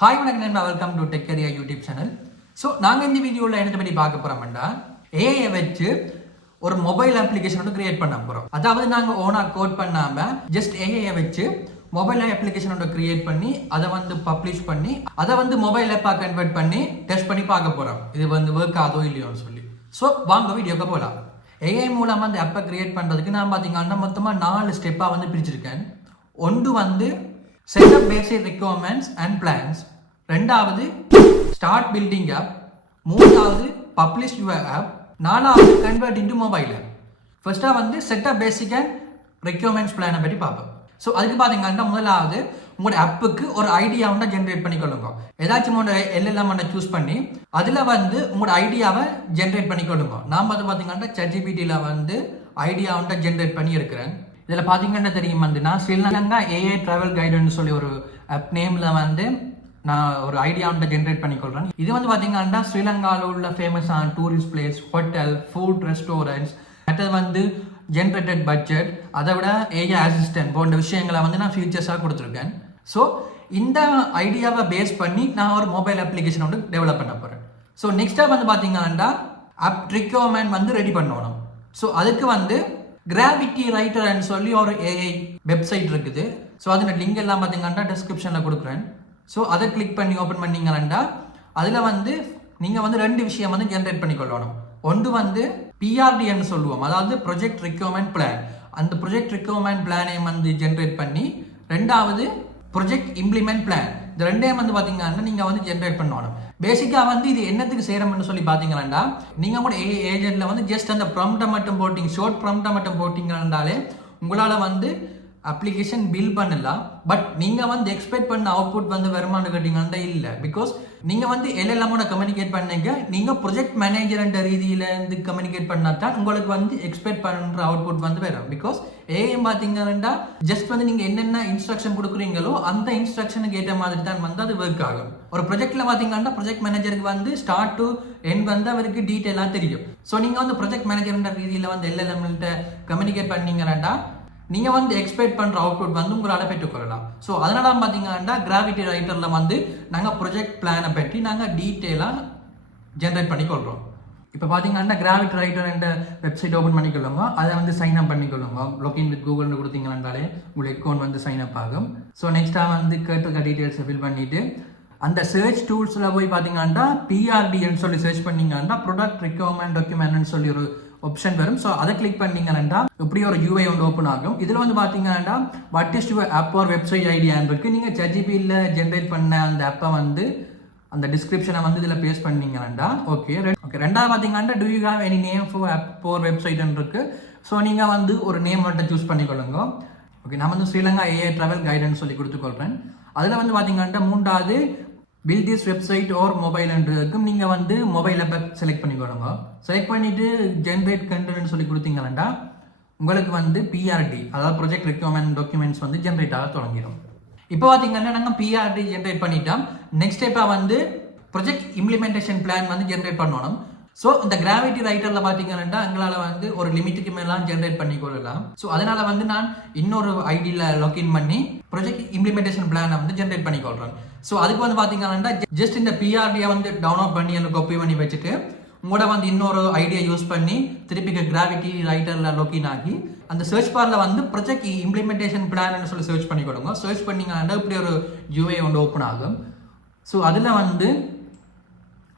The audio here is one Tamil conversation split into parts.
ஹாய் வணக்கம் நண்பா, வெல்கம் டு டெக் கரியா யூடியூப் சேனல். ஸோ நாங்கள் இந்த வீடியோவில் என்னத்தை பற்றி பார்க்க போகிறோம்னா, ஏஐ வச்சு ஒரு மொபைல் அப்ளிகேஷன் வந்து கிரியேட் பண்ண போகிறோம். அதாவது நாங்கள் ஓனாக கோட் பண்ணாமல் ஜஸ்ட் ஏஐ வச்சு மொபைல் அப்ளிகேஷன் ஒன்று கிரியேட் பண்ணி அதை வந்து பப்ளிஷ் பண்ணி அதை வந்து மொபைல் ஆப்பாக கன்வெர்ட் பண்ணி டெஸ்ட் பண்ணி பார்க்க போகிறோம். இது வந்து ஒர்க் ஆதோ இல்லையோன்னு சொல்லி. ஸோ வாங்க வீடியோக்கு போகலாம். ஏஐ மூலமாக அந்த ஆப்பை கிரியேட் பண்ணுறதுக்கு நான் பார்த்தீங்கன்னா மொத்தமாக 4 ஸ்டெப்பாக வந்து பிரிச்சிருக்கேன். ஒன்று வந்து setup basic requirements and plans, ரெண்டாவது ஸ்டார்ட் பில்டிங் ஆப், மூணாவது பப்ளிஷ் யுவர் ஆப், நாலாவது கன்வெர்ட் இன்டு மொபைல் ஆப். ஃபர்ஸ்ட்டாக வந்து செட்டப் பேசிக் அண்ட் ரெக்யர்மெண்ட்ஸ் பிளானை பற்றி பார்ப்போம். ஸோ அதுக்கு பார்த்தீங்கன்னா முதலாவது உங்களோட ஆப்புக்கு ஒரு ஐடியா வந்து ஜென்ரேட் பண்ணிக்கொள்ளுங்க. ஏதாச்சும் ஒன்று எல்எல்எம் சூஸ் பண்ணி அதில் வந்து உங்களோட ஐடியாவை ஜென்ரேட் பண்ணிக்கொள்ளுங்க. நான் வந்து பார்த்தீங்கன்னா ChatGPTல வந்து ஐடியா வந்து ஜென்ரேட் பண்ணி இருக்கிறேன். இதில் பார்த்தீங்கன்னா தெரியும் வந்து நான் ஸ்ரீலங்கா ஏஐ ட்ராவல் கைடுன்னு சொல்லி ஒரு ஆப் நேமில் வந்து நான் ஒரு ஐடியா வந்து ஜென்ரேட் பண்ணிக்கொள்கிறேன். இது வந்து பார்த்தீங்கன்னா ஸ்ரீலங்காவில் உள்ள ஃபேமஸான tourist place, hotel, food restaurants, மற்றது வந்து ஜென்ரேட்டட் பட்ஜெட், அதை விட ஏஐ அசிஸ்டன்ட் போன்ற விஷயங்களை வந்து நான் ஃபியூச்சர்ஸாக கொடுத்துருக்கேன். ஸோ இந்த ஐடியாவை பேஸ் பண்ணி நான் ஒரு மொபைல் அப்ளிகேஷன் வந்து டெவலப் பண்ண போகிறேன். ஸோ நெக்ஸ்ட்டாக வந்து பார்த்தீங்கன்னா ஆப் ரெக்யர்மெண்ட் வந்து ரெடி பண்ணணும். ஸோ அதுக்கு வந்து கிராவிட்டி ரைட்டர்ன்னு சொல்லி ஒரு ஏஐ வெப்சைட் இருக்குது. ஸோ அதோட லிங்க் எல்லாம் பார்த்தீங்கன்னா டிஸ்கிரிப்ஷனில் கொடுக்குறேன். ஸோ அதை கிளிக் பண்ணி ஓப்பன் பண்ணிங்கன்னா அதில் வந்து நீங்கள் வந்து 2 விஷயம் வந்து ஜென்ரேட் பண்ணிக்கொள்ளணும். ஒன்று வந்து பிஆர்டின்னு சொல்லுவோம், அதாவது ப்ரொஜெக்ட் ரெக்யர்மெண்ட் பிளான். அந்த ப்ரொஜெக்ட் ரெக்யர்மெண்ட் பிளானை வந்து ஜென்ரேட் பண்ணி, ரெண்டாவது ப்ரொஜெக்ட் இம்ப்ளிமெண்ட் பிளான். இந்த ரெண்டையும் வந்து பார்த்தீங்கன்னா நீங்கள் வந்து ஜென்ரேட் பண்ணணும். பேசிக்காக வந்து இது என்னத்துக்கு செய்கிறோம்னு சொல்லி பார்த்தீங்கன்னா, நீங்கள் கூட ஏஜென்ட்டில் வந்து ஜஸ்ட் அந்த ப்ராம்ப்டை மட்டும் போட்டிங்க, ஷார்ட் ப்ராம்ப்டை மட்டும் போட்டிங்கன்னாலே உங்களால் வந்து அப்ளிகேஷன் பில் பண்ணலாம். பட் நீங்கள் வந்து எக்ஸ்பெக்ட் பண்ண அவுட்புட் வந்து வருமானு கேட்டிங்கன்னா இல்லை. பிகாஸ் நீங்கள் வந்து எல்எல்எம்மோட கம்யூனிகேட் பண்ணீங்க, நீங்கள் ப்ரொஜெக்ட் மேனேஜர்ன்ற ரீதியிலேருந்து கம்யூனிகேட் பண்ணால் தான் உங்களுக்கு வந்து எக்ஸ்பெக்ட் பண்ணுற அவுட்புட் வந்து வரும். பிகாஸ் ஏஎம் பார்த்தீங்கன்னா ஜஸ்ட் வந்து நீங்கள் என்னென்ன இன்ஸ்ட்ரக்ஷன் கொடுக்குறீங்களோ அந்த இன்ஸ்ட்ரக்ஷனுக்கு ஏற்ற மாதிரி தான் வந்து அது ஒர்க் ஆகும். ஒரு ப்ரொஜெக்டில் பார்த்தீங்கன்னா ப்ரொஜெக்ட் மேனேஜருக்கு வந்து ஸ்டார்ட் டு எண்ட் வந்து அவருக்கு டீட்டெயிலாக தெரியும். ஸோ நீங்கள் வந்து ப்ரொஜெக்ட் மேனேஜர்ன்ற ரீதியில் வந்து எல்எல்எம்கிட்ட கம்யூனிகேட் பண்ணீங்கன்னா நீங்கள் வந்து எக்ஸ்பெக்ட் பண்ணுற அவுட்புட் வந்து உங்களால் பெற்றுக்கொள்ளலாம். ஸோ அதனால பார்த்தீங்கன்னா கிராவிட்டி ரைட்டரில் வந்து நாங்கள் ப்ரொஜெக்ட் பிளானை பற்றி நாங்கள் டீட்டெயிலாக ஜென்ரேட் பண்ணிக்கொள்கிறோம். இப்போ பார்த்தீங்கன்னா கிராவிட்டி ரைட்டர் என்ற வெப்சைட் ஓப்பன் பண்ணிக்கொள்ளுங்க. அதை வந்து சைன் அப் பண்ணிக்கொள்ளுங்க. லாகின் வித் கூகுள்னு கொடுத்தீங்கன்னாலே உங்களுக்கு அக்கௌண்ட் வந்து சைன் அப் ஆகும். ஸோ நெக்ஸ்ட்டாக வந்து கேட்டிருக்க டீட்டெயில்ஸை ஃபில் பண்ணிவிட்டு அந்த சர்ச் டூல்ஸில் போய் பார்த்தீங்கன்னா பிஆர்டின்னு சொல்லி சர்ச் பண்ணிங்கன்னா ப்ராடக்ட் ரெக்யர்மெண்ட் டாக்குமெண்ட்னு சொல்லி ஒரு ஆப்ஷன் வரும். ஸோ அதை கிளிக் பண்ணீங்கன்னா இப்படி ஒரு யூஐ வந்து ஓப்பன் ஆகும். இதில் வந்து பார்த்தீங்கன்னா what is your app or website ஐடியான்னு இருக்கு. நீங்கள் ChatGPTல ஜென்ரேட் பண்ண அந்த ஆப்பை வந்து அந்த டிஸ்கிரிப்ஷனை வந்து இதில் பேஸ்ட் பண்ணீங்கன்னா ஓகே. ரெண்டாவது பார்த்தீங்கன்னா do you have any name for app or வெப்சைட்னு இருக்கு. ஸோ நீங்கள் வந்து ஒரு நேம் மட்டும் சூஸ் பண்ணிக்கொள்ளுங்க. ஓகே, நான் வந்து ஸ்ரீலங்கா ஏஐ ட்ராவல் கைடன்ஸ் சொல்லி கொடுத்துக்கொள்கிறேன். அதில் வந்து பார்த்தீங்கன்னா மூன்றாவது பில்ட் திஸ் வெப்சைட் ஓர் மொபைல்ன்றதுக்கும் நீங்கள் வந்து மொபைல் ஆப்பை செலக்ட் பண்ணிக்கொள்ளுங்க. செலக்ட் பண்ணிவிட்டு ஜென்ரேட் கண்டென்ட்னு சொல்லி கொடுத்தீங்கன்னா உங்களுக்கு வந்து பிஆர்டி, அதாவது ப்ரொஜெக்ட் ரெக்யர்மெண்ட் டாக்குமெண்ட்ஸ் வந்து ஜென்ரேட் ஆக தொடங்கிடும். இப்போ பார்த்தீங்கன்னா நாங்கள் பிஆர்டி ஜென்ரேட் பண்ணிட்டோம். நெக்ஸ்ட் ஸ்டெப்பாக வந்து ப்ரொஜெக்ட் இம்ப்ளிமெண்டேஷன் பிளான் வந்து ஜென்ரேட் பண்ணணும். ஸோ இந்த கிராவிட்டி ரைட்டரில் பார்த்தீங்கன்னா எங்களால் வந்து ஒரு லிமிட்டுக்கு மேலாம் ஜென்ரேட் பண்ணிக்கொள்ளலாம். ஸோ அதனால வந்து நான் இன்னொரு ஐடியில் லாகின் பண்ணி ப்ரொஜெக்ட் இம்ப்ளிமெண்டேஷன் பிளானை வந்து ஜென்ரேட் பண்ணிக்கொள்கிறேன். ஸோ அதுக்கு வந்து பார்த்தீங்கன்னா ஜஸ்ட் இந்த பிஆர்டியை வந்து டவுன்லோட் பண்ணி அதில் காப்பி பண்ணி வச்சுட்டு உங்களோட வந்து இன்னொரு ஐடியா யூஸ் பண்ணி திருப்பி கிராவிட்டி ரைட்டரில் லாகின் ஆகி அந்த சர்ச் பாரில் வந்து ப்ரொஜெக்ட் இம்ப்ளிமெண்டேஷன் பிளான்னு சொல்லி சர்ச் பண்ணிக்கொடுங்க. சர்ச் பண்ணிங்கன்னா இப்படி ஒரு யூஐ வந்து ஓப்பன் ஆகும். ஸோ அதில் வந்து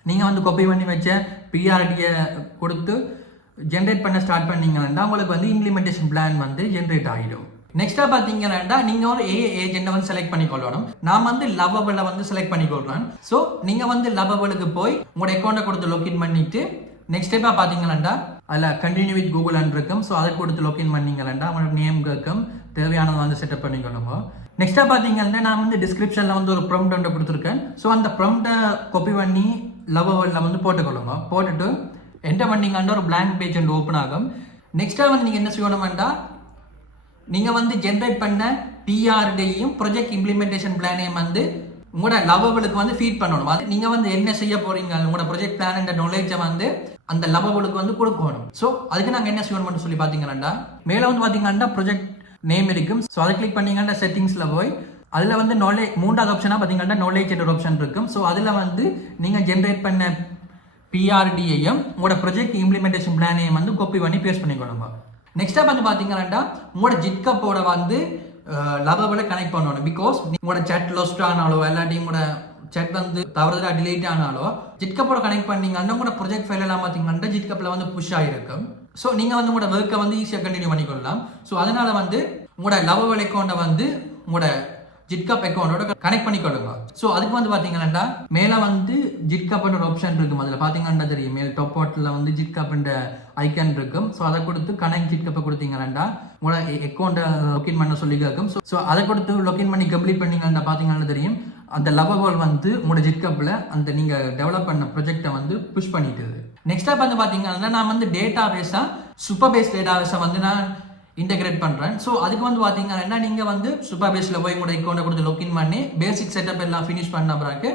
நீங்கள் வந்து காப்பி பண்ணி வச்ச பிஆர்டியை கொடுத்து ஜென்ரேட் பண்ண ஸ்டார்ட் பண்ணீங்கன்னா உங்களுக்கு வந்து இம்ப்ளிமெண்டேஷன் பிளான் வந்து ஜென்ரேட் ஆகிடும். நெக்ஸ்ட்டாக பார்த்தீங்கன்னா நீங்கள் ஒரு ஏஜென்ட்டை வந்து செலக்ட் பண்ணிக்கொள்ளணும். நான் வந்து லவ்வபிளை வந்து செலக்ட் பண்ணிக்கொள்கிறேன். ஸோ நீங்கள் வந்து லவ்வபிளுக்கு போய் உங்களோட அக்கௌண்ட்டை கொடுத்து லாகின் பண்ணிவிட்டு நெக்ஸ்ட் ஸ்டெப்பாக பார்த்தீங்கன்னா அதில் கண்டினியூ வித் கூகுள் இருக்கும். ஸோ அதை கொடுத்து லாகின் பண்ணிங்கன்னா உங்களோட நேம் கேட்கும், தேவையானதை வந்து செட்டப் பண்ணிக்கொள்ளுங்க. நெக்ஸ்ட்டாக பார்த்தீங்கன்னா நான் வந்து டிஸ்கிரிப்ஷனில் வந்து ஒரு ப்ராம்ப்ட் ஒன்று கொடுத்துருக்கேன். ஸோ அந்த ப்ராம்ப்டை காப்பி பண்ணி லவ்வபிளில் வந்து போட்டுக்கொள்ளுங்க. போட்டுட்டு என்டர் பண்ணிங்கன்னா ஒரு பிளாங்க் பேஜ் ஒன்று ஓப்பன் ஆகும். நெக்ஸ்ட்டாக வந்து நீங்கள் என்ன செய்யணும்னா நீங்கள் வந்து ஜென்ரேட் பண்ண பிஆர்டியையும் ப்ரொஜெக்ட் இம்ப்ளிமெண்டேஷன் பிளானையும் வந்து உங்களோட லவ்வபிளுக்கு வந்து ஃபீட் பண்ணணும். அது நீங்கள் வந்து என்ன செய்ய போறீங்க, உங்களோட ப்ரொஜெக்ட் பிளான் அண்ட் நாலேஜை வந்து அந்த லவ்வபிளுக்கு வந்து கொடுக்கணும். ஸோ அதுக்கு நாங்கள் என்ன செய்யணும்னு சொல்லி பார்த்தீங்கன்னா மேலே வந்து பார்த்தீங்கன்னா ப்ரொஜெக்ட் நேம் இருக்கும். ஸோ அதை கிளிக் பண்ணீங்கன்னா செட்டிங்ஸில் போய் அதில் வந்து மூன்றாவது ஆப்ஷனாக பார்த்தீங்கன்னா நாலேஜ் என்ற ஆப்ஷன் இருக்கும். ஸோ அதில் வந்து நீங்கள் ஜென்ரேட் பண்ண பிஆர்டியையும் உங்களோட ப்ரொஜெக்ட் இம்ப்ளிமெண்டேஷன் பிளானையும் வந்து காப்பி பண்ணி பேஸ்ட் பண்ணிக்கொள்ளுங்க. நெக்ஸ்ட்டாக வந்து பார்த்தீங்கன்னா உங்களோட ஜிட்கப்போட வந்து லவபிளை கனெக்ட் பண்ணணும். பிகாஸ் உங்களோட சேட் லொஸ்ட் ஆனாலோ இல்லாட்டி உங்களோட சேட் வந்து தவறுதலாக டிலீட் ஆனாலோ ஜிட்கப்போட கனெக்ட் பண்ணீங்கன்னா உங்களோட ப்ரொஜெக்ட் ஃபைல் எல்லாம் பார்த்தீங்கன்னா ஜிட்கப்பில் வந்து புஷ் ஆகிருக்கும். ஸோ நீங்கள் வந்து உங்களோட ஒர்க்கை வந்து ஈஸியாக கண்டினியூ பண்ணிக்கொள்ளலாம். ஸோ அதனால வந்து உங்களோட லவபிள் அக்கௌண்ட்டை வந்து உங்களோட ஜிட்கப் அக்கௌண்டோட கனெக்ட் பண்ணிக்கொள்ளுங்க. ஸோ அதுக்கு வந்து பார்த்தீங்கன்னா மேலே வந்து ஜிட்கப்ன்ற ஒரு ஆப்ஷன் இருக்கும். அதில் பார்த்தீங்கன்னா தெரியும் மேல் டாப் பாட்டில் வந்து ஜிட்கப்ன்ற ஐக்கன் இருக்கும். ஸோ அதை கொடுத்து கனெக்ட் ஜிட்கப்பை கொடுத்தீங்கன்னா உங்களோட அக்கௌண்ட்டை லொக்கின் பண்ண சொல்லி கேட்கும். ஸோ அதை கொடுத்து லொக்கின் பண்ணி கம்ப்ளீட் பண்ணிங்கன்னா பார்த்தீங்கன்னா தெரியும் அந்த லவபிள் வந்து உங்களோட ஜிட்கப்பில் அந்த நீங்கள் டெவலப் பண்ண ப்ரொஜெக்டை வந்து புஷ் பண்ணிட்டுது. நெக்ஸ்ட்டாக வந்து பார்த்தீங்கன்னா நான் வந்து டேட்டா பேஸாக சூப்பர் பேஸ் டேட்டா பேஸை வந்து நான் இன்டெகிரேட் பண்ணுறேன். ஸோ அதுக்கு வந்து பார்த்தீங்கன்னா நீங்கள் வந்து சூப்பர் பேஸில் போய் உங்களோட அக்கௌண்ட்டை கொடுத்து லொக்கின் பண்ணி பேசிக் செட்டப் எல்லாம் ஃபினிஷ் பண்ண பிறகு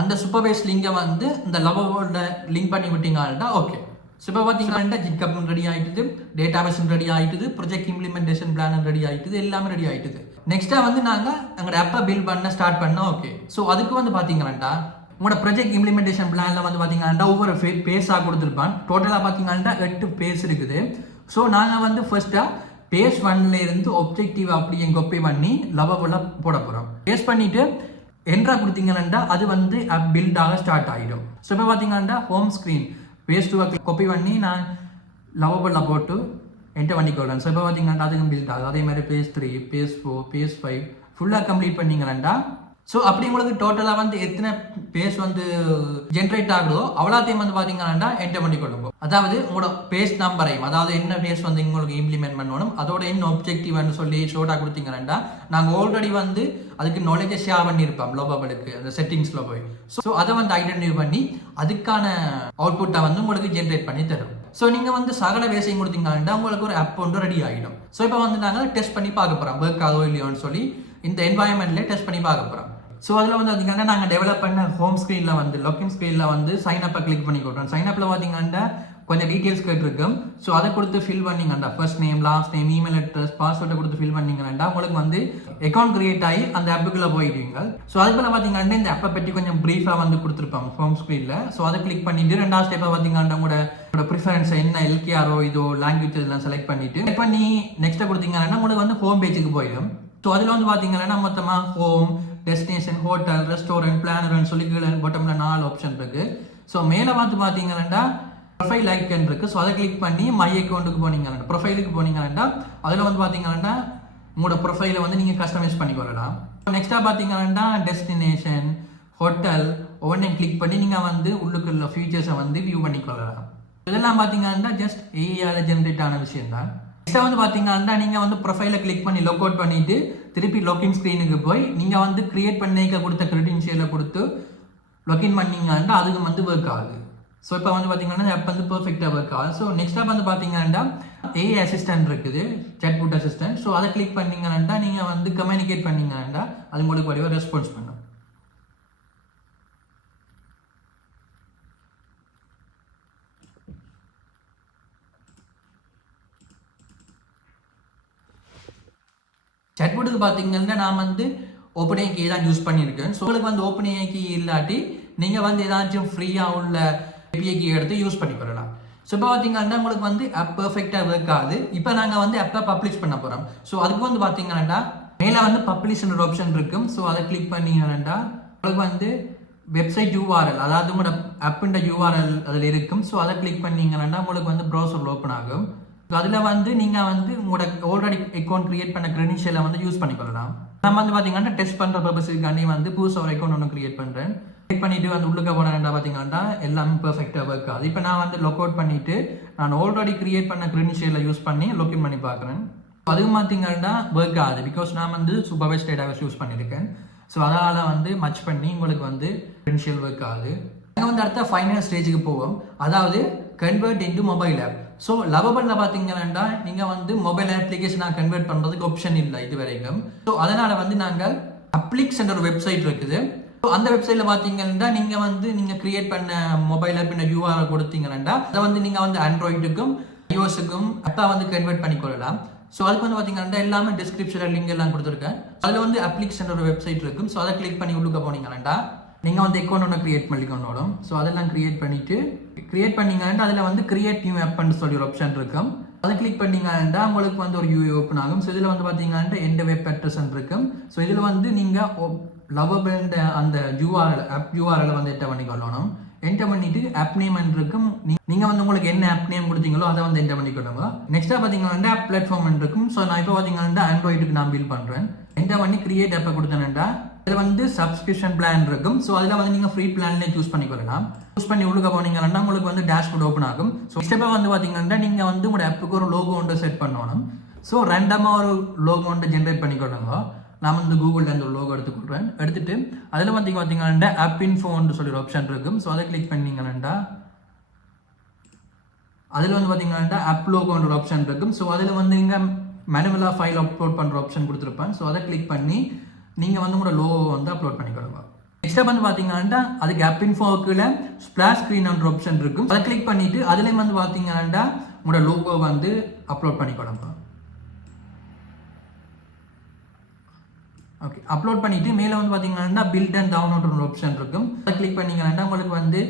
அந்த சூப்பர் பேஸ் லிங்கை வந்து இந்த லவபிளோட லிங்க் பண்ணி விட்டீங்கன்னா ஓகே. ஸோ இப்போ பார்த்தீங்கன்னா ஜிட்கப் ரெடி ஆகிட்டுது, டேட்டா பேஸ் ரெடி ஆகிட்டுது, ப்ரொஜெக்ட் இம்ப்ளிமெண்டேஷன் பிளான் ரெடி ஆகிட்டுது, எல்லாமே ரெடி ஆகிட்டுது. நெக்ஸ்ட்டாக வந்து நாங்கள் எங்களோட ஆப்பை பில்ட் பண்ண ஸ்டார்ட் பண்ணோம். ஓகே. ஸோ அதுக்கு வந்து பார்த்தீங்கன்னா உங்களோட ப்ரொஜெக்ட் இம்ப்ளிமெண்டேஷன் பிளானில் வந்து பார்த்தீங்கன்னா ஒவ்வொரு பேஸாக கொடுத்துருப்பான். டோட்டலாக பார்த்தீங்கன்னா 8 பேஸ் இருக்குது. ஸோ நாங்கள் வந்து ஃபர்ஸ்ட்டாக பேஸ் 1ல இருந்து ஒப்ஜெக்டிவ் அப்படியே காப்பி பண்ணி லவபிளாக போட போகிறோம். பேஸ் பண்ணிவிட்டு என்ட்ரா கொடுத்தீங்கன்னா அது வந்து ஆப் பில்ட் ஆக ஸ்டார்ட் ஆகிடும். ஸோ இப்போ பார்த்தீங்கன்னா ஹோம் ஸ்க்ரீன் பேஸ் 2 காப்பி பண்ணி நான் லவபிளாக போட்டு என்டர் பண்ணிக்கொள்ளேன். ஸோ இப்போ பார்த்தீங்கன்னா அதுக்கும் பில்ட் ஆகுது. அதே மாதிரி பேஸ் 3, பேஸ் 4, பேஸ் 5 ஃபுல்லாக கம்ப்ளீட் பண்ணிங்கன்னா ஸோ அப்படி உங்களுக்கு டோட்டலாக வந்து எத்தனை பேஸ் வந்து ஜென்ரேட் ஆகுதோ அவ்வளோத்தையும் வந்து பார்த்தீங்கன்னா என்டர் பண்ணிக்கொள்ளுங்க. அதாவது உங்களோட பேஸ் நம்பரையும் அதாவது என்ன பேஸ் வந்து உங்களுக்கு இம்ப்ளிமெண்ட் பண்ணணும் அதோட என்ன ஒப்ஜெக்டிவ்னு சொல்லி ஷோர்ட்டாக கொடுத்தீங்கன்னா நாங்கள் ஆல்ரெடி வந்து அதுக்கு நாலேஜை ஷேர் பண்ணியிருப்போம் லோபபிளுக்கு அந்த செட்டிங்ஸில் போய். ஸோ அதை வந்து ஐடென்டிஃபை பண்ணி அதுக்கான அவுட்புட்டை வந்து உங்களுக்கு ஜென்ரேட் பண்ணி தரும். ஸோ நீங்கள் வந்து சகல பேஸையும் கொடுத்தீங்கன்னா உங்களுக்கு ஒரு ஆப் ஒன்று ரெடி ஆகிடும். ஸோ இப்போ வந்து நாங்கள் டெஸ்ட் பண்ணி பார்க்க போகிறோம் ஒர்க் ஆகோ இல்லையோன்னு சொல்லி இந்த என்வாயன்மெண்ட்லேயே டெஸ்ட் பண்ணி பார்க்க போகிறோம். ஸோ அதில் வந்து பார்த்தீங்கன்னா நாங்கள் டெவலப் பண்ண ஹோம் ஸ்க்ரீனில் வந்து லாக்இன் ஸ்க்ரீனில் வந்து சைன் அப்பை கிளிக் பண்ணி கொடுக்குறோம். சைன் அப்பில் பார்த்தீங்கன்னா கொஞ்சம் டீட்டெயில்ஸ் கேட்டிருக்கும். ஸோ அதை கொடுத்து ஃபில் பண்ணிங்கன்னா first name, last name, email address, பாஸ்வேர்டை கொடுத்து ஃபில் பண்ணிங்கன்னா உங்களுக்கு வந்து அக்கௌண்ட் கிரியேட் ஆகி அந்த ஆப்புக்குள்ளே போயிடுவீங்க. ஸோ அதுக்குள்ள பார்த்தீங்கன்னா இந்த ஆப்பை பற்றி கொஞ்சம் ப்ரீஃபாக வந்து கொடுத்துருப்பாங்க ஹோம் ஸ்க்ரீனில். ஸோ அதை கிளிக் பண்ணிட்டு ரெண்டாவது ஸ்டெப்பை பார்த்தீங்கன்னா உங்களோட ப்ரிஃபரன்ஸ் என்ன எல்கேஆரோ இதோ லாங்குவேஜ் இதெல்லாம் செலக்ட் பண்ணிட்டு இப்போ நீ நெக்ஸ்ட்டை கொடுத்தீங்கன்னா உங்களுக்கு வந்து ஹோம் பேஜுக்கு போயிடும். ஸோ அதில் வந்து பார்த்தீங்கன்னா மொத்தமாக ஹோம், டெஸ்டினேஷன், ஹோட்டல், ரெஸ்டாரண்ட், பிளானர்னு சொல்லி பாட்டமில் 4 ஆப்ஷன் இருக்குது. ஸோ மேலே பார்த்தீங்கன்னா ப்ரொஃபைல் ஐக்கன் இருக்குது. ஸோ அதை கிளிக் பண்ணி மை அக்கௌண்ட்டுக்கு போனீங்கன்னா ப்ரொஃபைலுக்கு போனீங்கன்னா அதில் வந்து பார்த்தீங்கன்னா உங்களோட ப்ரொஃபைலை வந்து நீங்கள் கஸ்டமைஸ் பண்ணிக்கொள்ளலாம். நெக்ஸ்ட்டாக பார்த்தீங்கன்னா டெஸ்டினேஷன், ஹோட்டல் ஒவ்வொன்றையும் கிளிக் பண்ணி நீங்கள் வந்து உள்ளுக்குள்ள ஃபீச்சர்ஸை வந்து வியூ பண்ணிக்கொள்ளலாம். இதெல்லாம் பார்த்தீங்கன்னா ஜஸ்ட் ஏஐயால் ஜென்ரேட் ஆன விஷயம் தான். நெக்ஸ்ட்டாக வந்து பார்த்தீங்கன்னா நீங்கள் வந்து ப்ரொஃபைலை கிளிக் பண்ணி லாக் அவுட் பண்ணிவிட்டு திருப்பி லாக்இன் ஸ்க்ரீனுக்கு போய் நீங்கள் வந்து கிரியேட் பண்ணிக்க கொடுத்த கிரெடென்ஷியலை கொடுத்து லாக்இன் பண்ணிங்கன்னா அதுக்கு வந்து ஒர்க் ஆகுது. ஸோ இப்போ வந்து பார்த்தீங்கன்னா ஆப் வந்து பர்ஃபெக்டாக ஒர்க் ஆகுது. ஸோ நெக்ஸ்ட்டாக வந்து பார்த்தீங்கன்னா ஏஐ அசிஸ்டன்ட் இருக்குது, சாட்புட் அசிஸ்டன்ட். ஸோ அதை கிளிக் பண்ணிங்கன்னா நீங்கள் வந்து கம்யூனிகேட் பண்ணிங்கன்னா அது உங்களுக்கு வடிவாக ரெஸ்பான்ஸ் பண்ணும். சாட்புட்டுக்கு பார்த்தீங்கன்னா நான் வந்து ஓப்பன் ஏஐ தான் யூஸ் பண்ணியிருக்கேன். ஸோ உங்களுக்கு வந்து ஓப்பன் ஏஐ இல்லாட்டி நீங்கள் வந்து ஏதாச்சும் ஃப்ரீயாக உள்ள ஏபிஐ எடுத்து யூஸ் பண்ணிக்கொள்ளலாம். ஸோ இப்போ பார்த்தீங்கன்னா உங்களுக்கு வந்து ஆப் பர்ஃபெக்டாக ஒர்க் ஆகுது. இப்போ நாங்கள் வந்து ஆப்பை பப்ளிஷ் பண்ண போகிறோம். ஸோ அதுக்கு வந்து பார்த்தீங்கன்னா மேலே வந்து பப்ளிஷ்ன்ற ஒரு ஆப்ஷன் இருக்கும். ஸோ அதை கிளிக் பண்ணிங்கன்னா உங்களுக்கு வந்து வெப்சைட் யூஆர்எல் அதாவது உங்களோட ஆப்புன்ற யூஆர்எல் அதில் இருக்கும். ஸோ அதை கிளிக் பண்ணிங்கன்னா உங்களுக்கு வந்து ப்ரௌசர் ஓப்பன் ஆகும். அதில் வந்து நீங்கள் வந்து உங்களோட ஆல்ரெடி அக்கௌண்ட் கிரியேட் பண்ண கிரெடென்ஷியலை வந்து யூஸ் பண்ணிக்கொள்ளலாம். நம்ம வந்து பார்த்தீங்கன்னா டெஸ்ட் பண்ணுற பர்பஸுக்காண்டி வந்து புதுசாக ஒரு அக்கௌண்ட் ஒன்று கிரியேட் பண்ணுறேன். கிரியேட் பண்ணிவிட்டு வந்து உள்ளுக்க போனேன்டா பார்த்தீங்கன்னா எல்லாமே பர்ஃபெக்டாக ஒர்க் ஆகுது. இப்போ நான் வந்து லாக் அவுட் பண்ணிவிட்டு நான் ஆல்ரெடி கிரியேட் பண்ண கிரெடென்ஷியலை யூஸ் பண்ணி லாக்இன் பண்ணி பார்க்குறேன். அதுவும் பார்த்தீங்கன்னா ஒர்க் ஆகுது. பிகாஸ் நான் வந்து சூப்பர்வைஸ் டேட்டாபேஸ் யூஸ் பண்ணியிருக்கேன். ஸோ அதனால் வந்து மச் பண்ணி உங்களுக்கு வந்து கிரெடென்ஷியல் ஒர்க் ஆகுது. நாங்கள் வந்து அடுத்த ஃபைனல் ஸ்டேஜுக்கு போவோம். அதாவது convert into mobile app. So லவபிளில் பார்த்தீங்கன்னா நீங்கள் வந்து மொபைல் அப்ளிகேஷனாக கன்வெர்ட் பண்ணுறதுக்கு ஆப்ஷன் இல்லை இது வரைக்கும். ஸோ அதனால் வந்து நாங்கள் அப்ளிக்ஸ் என்ற ஒரு வெப்சைட் இருக்குது. ஸோ அந்த வெப்சைட்டில் பார்த்தீங்கன்னா நீங்கள் கிரியேட் பண்ண மொபைல் ஆப் இந்த யூஆர்எல் கொடுத்தீங்கன்னா அதை வந்து நீங்கள் வந்து ஆண்ட்ராய்டுக்கும் ஐஓஎஸுக்கும் அப்போ வந்து கன்வெர்ட் பண்ணிக்கொள்ளலாம். ஸோ அதுக்கு வந்து பார்த்தீங்கன்னா எல்லாமே டிஸ்கிரிப்ஷனில் லிங்க் எல்லாம் கொடுத்துருக்கேன். அதில் வந்து அப்ளிகேஷன் ஒரு வெப்சைட் இருக்கும். ஸோ அதை கிளிக் பண்ணி உள்ளுக்க போனீங்கன்னா நீங்கள் வந்து அக்கௌண்ட் ஒன்று கிரியேட் பண்ணிக்கணும். ஸோ அதெல்லாம் கிரியேட் பண்ணிங்கன்னா அதில் வந்து கிரியேட் நியூ ஆப்னு சொல்லி ஒரு ஆப்ஷன் இருக்கும். அதை கிளிக் பண்ணிங்கன்னா உங்களுக்கு வந்து ஒரு யூஏ ஓப்பன் ஆகும். ஸோ இதில் வந்து பார்த்தீங்கன்னா எந்த வெப் அட்ரஸ் இருக்கும். ஸோ இதில் வந்து நீங்கள் லவபிள் அந்த ஆப் யூஆர்எல் வந்து என்டர் பண்ணிக்கொள்ளணும். என்டர் பண்ணிட்டு ஆப் நேம் இருக்கும். நீங்கள் வந்து உங்களுக்கு என்ன ஆப் நேம் கொடுத்தீங்களோ அதை வந்து என்டர் பண்ணிக்கொள்ளுங்க. நெக்ஸ்ட்டாக பார்த்தீங்கன்னா ஆப் பிளாட்ஃபார்ம் இருக்கும். ஸோ நான் இப்போ பார்த்தீங்கன்னா ஆண்ட்ராய்டுக்கு நான் பில் பண்ணுறேன். என்டர் பண்ணி கிரியேட் ஆப்பை கொடுத்தேன்டா இதில் வந்து சப்ஸ்கிரிப்ஷன் பிளான் இருக்கும். ஸோ அதில் வந்து நீங்கள் ஃப்ரீ பிளான்லேயே சூஸ் பண்ணிக்கொள்ளலாம். சூஸ் பண்ணி உள்ளுக்க போனீங்கன்னா உங்களுக்கு வந்து டேஷ்போர்ட் ஓப்பன் ஆகும். ஸோ ஸ்டெப்பாக வந்து பார்த்தீங்கன்னா நீங்கள் வந்து உங்களோட ஆப்புக்கு ஒரு லோகோ ஒன்று செட் பண்ணணும். ஸோ ரேண்டமாக ஒரு லோகோ ஒன்று ஜென்ரேட் பண்ணிக்கொள்ளுங்க. நான் வந்து கூகுளில் அந்த ஒரு லோகோ எடுத்துக்கொள்கிறேன். எடுத்துட்டு அதில் வந்து பார்த்தீங்கன்னா ஆப் இன்ஃபோன்னு சொல்லி ஒரு ஆப்ஷன் இருக்கும். ஸோ அதை கிளிக் பண்ணிங்கன்னா அதில் வந்து பார்த்தீங்கன்னா ஆப் லோகோன்ற ஒரு ஆப்ஷன் இருக்கும். ஸோ அதில் வந்து நீங்கள் மேனுவலாக ஃபைல் அப்லோட் பண்ணுற ஆப்ஷன் கொடுத்துருப்பேன். ஸோ அதை கிளிக் பண்ணி நீங்கள் வந்து உங்களோட லோகோ வந்து அப்லோட் பண்ணிக்கொள்ளுங்க. நெக்ஸ்ட்டாக வந்து பார்த்தீங்கன்னா அதுக்கு ஆப் இன்ஃபோக்குள்ள ஸ்பிளாஷ் ஸ்க்ரீன் ஆப்ஷன் இருக்கும். அதை கிளிக் பண்ணிவிட்டு அதுலேயும் வந்து பார்த்தீங்கன்னா உங்களோட லோகோ வந்து அப்லோட் பண்ணிக்கொள்ளுங்க. ஓகே, அப்லோட் பண்ணிவிட்டு மேலே வந்து பார்த்தீங்கன்னா பில்ட் அண்ட் டவுன்லோட் ஒரு ஆப்ஷன் இருக்கும். அதை கிளிக் பண்ணிங்கன்னா உங்களுக்கு வந்து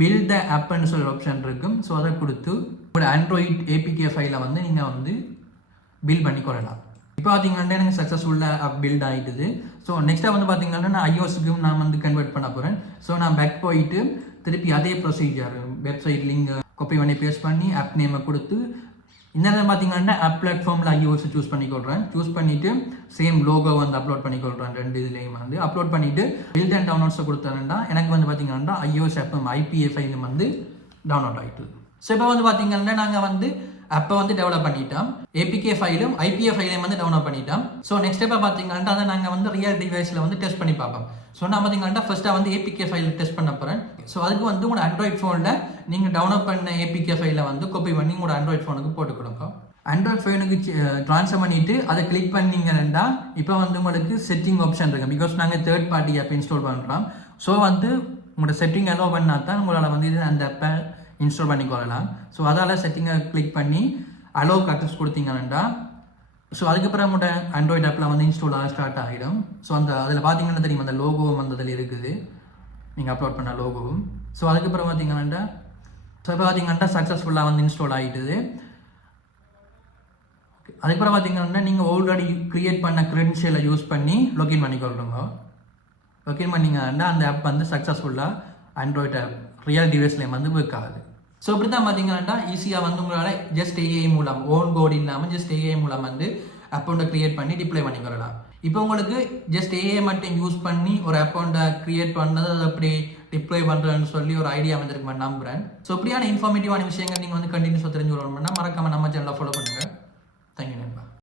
பில்ட் த ஆப்னு சொல்லி ஆப்ஷன் இருக்கும். ஸோ அதை கொடுத்து உங்களோட ஆண்ட்ராய்ட் ஏபிகே ஃபைலை வந்து நீங்கள் வந்து பில்ட் பண்ணிக்கொள்ளலாம். இப்போ பார்த்தீங்கன்னா எனக்கு சக்ஸஸ்ஃபுல்லாக பில்ட் ஆகிட்டுது. ஸோ நெக்ஸ்ட்டாக வந்து பார்த்தீங்கன்னா நான் ஐஓஎஸ்க்கும் நான் வந்து கன்வெர்ட் பண்ண போகிறேன். ஸோ நான் பேக் போயிட்டு திருப்பி அதே ப்ரொசீஜர் வெப்சைட் லிங்க் காப்பி பண்ணி பேஸ்ட் பண்ணி ஆப் நேமை கொடுத்து இந்த பார்த்தீங்கன்னா ஆப் பிளாட்ஃபார்மில் ஐஓஎஸ் சூஸ் பண்ணிக்கொள்கிறேன். சூஸ் பண்ணிவிட்டு சேம் லோகோ வந்து அப்லோட் பண்ணிக்கொள்கிறேன். ரெண்டு இதுலேயும் வந்து அப்லோட் பண்ணிவிட்டு பில்ட் அண்ட் டவுன்லோட்ஸை கொடுத்தேன்னா எனக்கு வந்து பார்த்தீங்கன்னா ஐஓஎஸ் ஆப் ஐபிஏ ஃபைலும் வந்து டவுன்லோட் ஆகிட்டு. ஸோ இப்போ வந்து பார்த்தீங்கன்னா நாங்கள் வந்து அப்போ வந்து டெவலப் பண்ணிட்டோம். ஏபிகே ஃபைலும் ஐபிஏ ஃபைலையும் வந்து டவுன்லோட் பண்ணிட்டோம். ஸோ நெக்ஸ்ட் ஸ்டெப்பாக பார்த்தீங்கன்னா அதை நாங்கள் வந்து ரியல் டிவைஸில் வந்து டெஸ்ட் பண்ணி பார்ப்போம். ஸோ நான் பார்த்தீங்கன்னா ஃபர்ஸ்ட்டாக வந்து ஏபிகே ஃபைல் டெஸ்ட் பண்ண போகிறேன். ஸோ அதுக்கு வந்து உங்களோட ஆண்ட்ராய்ட் ஃபோனில் நீங்கள் டவுன்லோட் பண்ண ஏபிகே ஃபைலை வந்து காப்பி பண்ணி உங்களோட ஆண்ட்ராய்ட் ஃபோனுக்கு போட்டு கொடுங்க. ஆண்ட்ராய்ட் ஃபோனுக்கு ட்ரான்ஸ்ஃபர் பண்ணிவிட்டு அதை கிளிக் பண்ணிங்கன்னா இப்போ வந்து உங்களுக்கு செட்டிங் ஆப்ஷன் இருக்குது. பிகாஸ் நாங்கள் தேர்ட் பார்ட்டி ஆப் இன்ஸ்டால் பண்ணுறோம். ஸோ வந்து உங்களோட செட்டிங் அலோவ் பண்ணால் தான் உங்களால் வந்து அந்த ஆப்பை இன்ஸ்டால் பண்ணிக்கொள்ளலாம். ஸோ அதால் செட்டிங்கை கிளிக் பண்ணி அலோவ் அக்சஸ் கொடுத்தீங்கன்னா ஸோ அதுக்கப்புறம் உங்களோட ஆண்ட்ராய்ட் ஆப்பில் வந்து இன்ஸ்டால் ஆக ஸ்டார்ட் ஆகிடும். ஸோ அந்த அதில் பார்த்தீங்கன்னா தெரியும் அந்த லோகோவும் அந்த இதில் இருக்குது, நீங்கள் அப்லோட் பண்ண லோகோவும். ஸோ அதுக்கப்புறம் பார்த்தீங்கன்னா சக்ஸஸ்ஃபுல்லாக வந்து இன்ஸ்டால் ஆகிட்டுது. அதுக்கப்புறம் பார்த்தீங்கன்னா நீங்கள் ஆல்ரெடி க்ரியேட் பண்ண க்ரெடென்ஷியலை யூஸ் பண்ணி லாகின் பண்ணிக்கொள்ளுங்க. லாகின் பண்ணிங்கன்னா அந்த ஆப் வந்து சக்ஸஸ்ஃபுல்லாக ஆண்ட்ராய்ட் ஆப் ரியல் டிவைஸ்லேயும் வந்து ஒர்க் ஆகுது. ஸோ இப்படி தான் பார்த்தீங்கன்னா ஈஸியாக வந்து உங்களால் ஜஸ்ட் ஏஐ மூலம் ஓன் கோட் இல்லாமல் ஜஸ்ட் ஏஐ மூலம் வந்து அக்கௌண்ட்டை க்ரியேட் பண்ணி டிப்ளை பண்ணிக்கொள்ளலாம். இப்போ உங்களுக்கு ஜஸ்ட் ஏஐ மட்டும் யூஸ் பண்ணி ஒரு அக்கௌண்ட்டை க்ரியேட் பண்ணது அதை அப்படி டிப்ளை பண்ணுறேன்னு சொல்லி ஒரு ஐடியா வந்துருக்கு நம்புகிறேன். ஸோ இப்படியான இன்ஃபார்மேட்டிவான விஷயங்கள் நீங்கள் வந்து கண்டினியூஸாக தெரிஞ்சு வரணும்னா மறக்காம நம்ம சேனலை ஃபாலோ